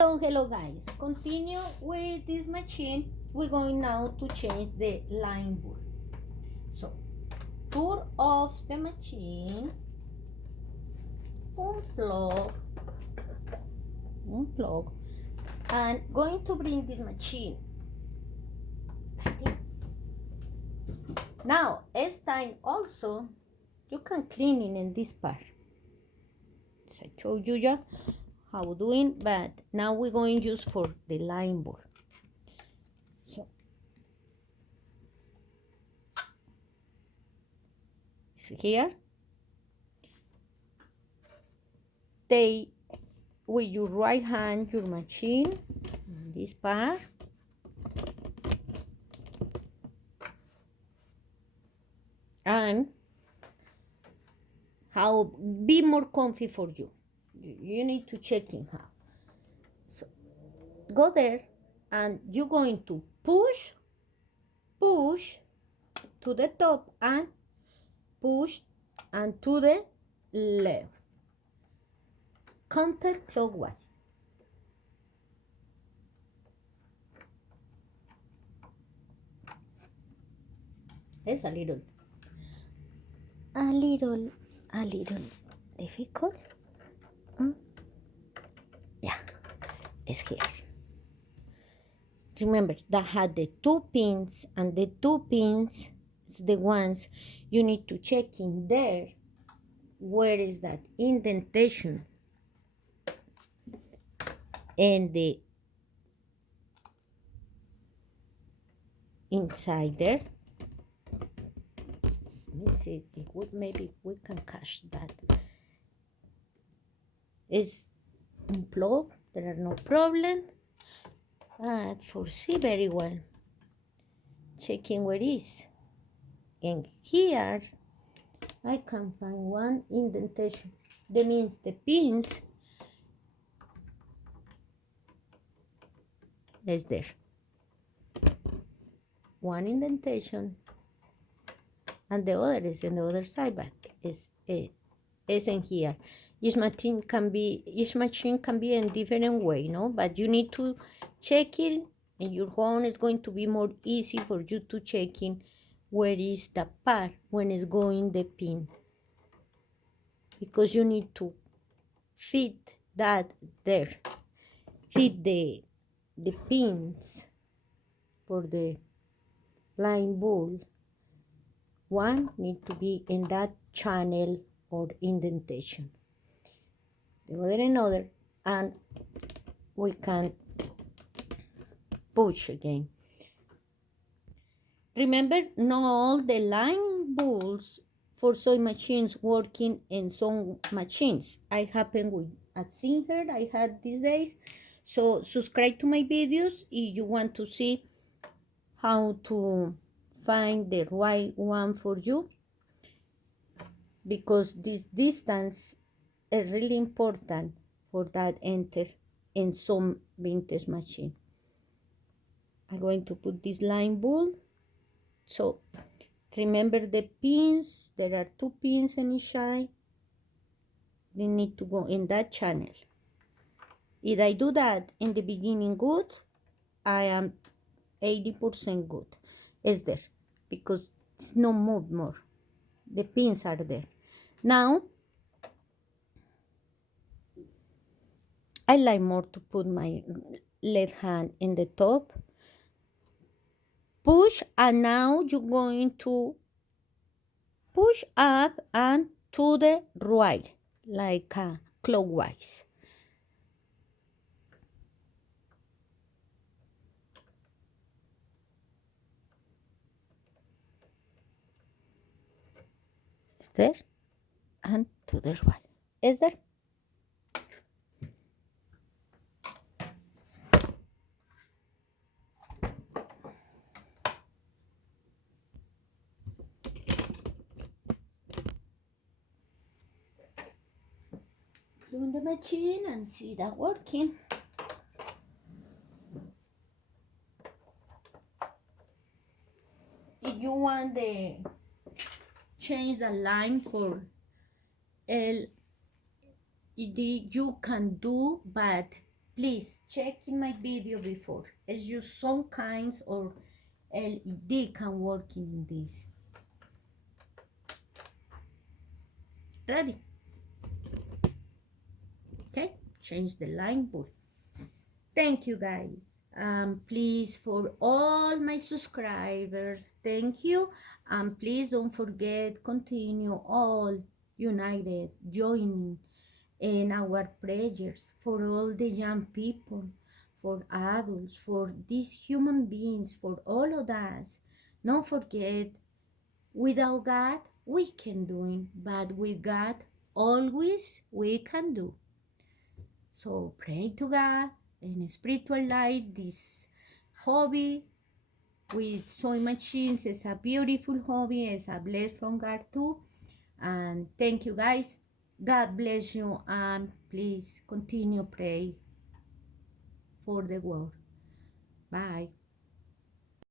Hello guys, continue with this machine. We're going now to change the line bulb. So turn off the machine, unplug, and going to bring this machine like this. Now it's time also you can clean it in this part. So I showed you just how doing, but now we're going to use for the line bulb. So it's here. Take with your right hand your machine, this part, and how be more comfy for you. You need to check in how. So go there, and you're going to push to the top and push and to the left, counterclockwise. It's a little difficult. Yeah, it's here. Remember that had the two pins, and the two pins is the ones you need to check in there. Where is that indentation? And the inside there. Let me see if maybe we can catch that. It's unplugged, there are no problem. But foresee very well. Checking where it is. And here I can find one indentation. That means the pins is there. One indentation, and the other is in the other side, but isn't here. Each machine can be in different way, no? But you need to check it, and your home is going to be more easy for you to check in where is the part when it's going the pin, because you need to fit that there, fit the pins for the line bulb. One need to be in that channel or indentation, the other another, and we can push again. Remember, not all the line bulbs for sewing machines working in some machines. I happen with a Singer I had these days. So subscribe to my videos if you want to see how to find the right one for you, because this distance is really important for that enter in some vintage machine. I'm going to put this line bulb. So remember the pins, there are two pins on each side. They need to go in that channel. If I do that in the beginning good, I am 80% good. It's there because it's no move more. The pins are there. Now I like more to put my left hand in the top, push, and now you're going to push up and to the right, like clockwise. Is there? And to the right. Is there? Doing the machine and see that working. If you want the change the line for LED, you can do, but please check in my video before. It's just some kinds of LED can work in this. Ready? Okay, change the line bulb. Thank you guys. Please, for all my subscribers, thank you. And please don't forget, continue all united, joining in our prayers for all the young people, for adults, for these human beings, for all of us. Don't forget, without God, we can do it, but with God, always we can do. So pray to God and spiritual life. This hobby with sewing machines is a beautiful hobby. It's a blessing from God too. And thank you guys. God bless you, and please continue pray for the world. Bye.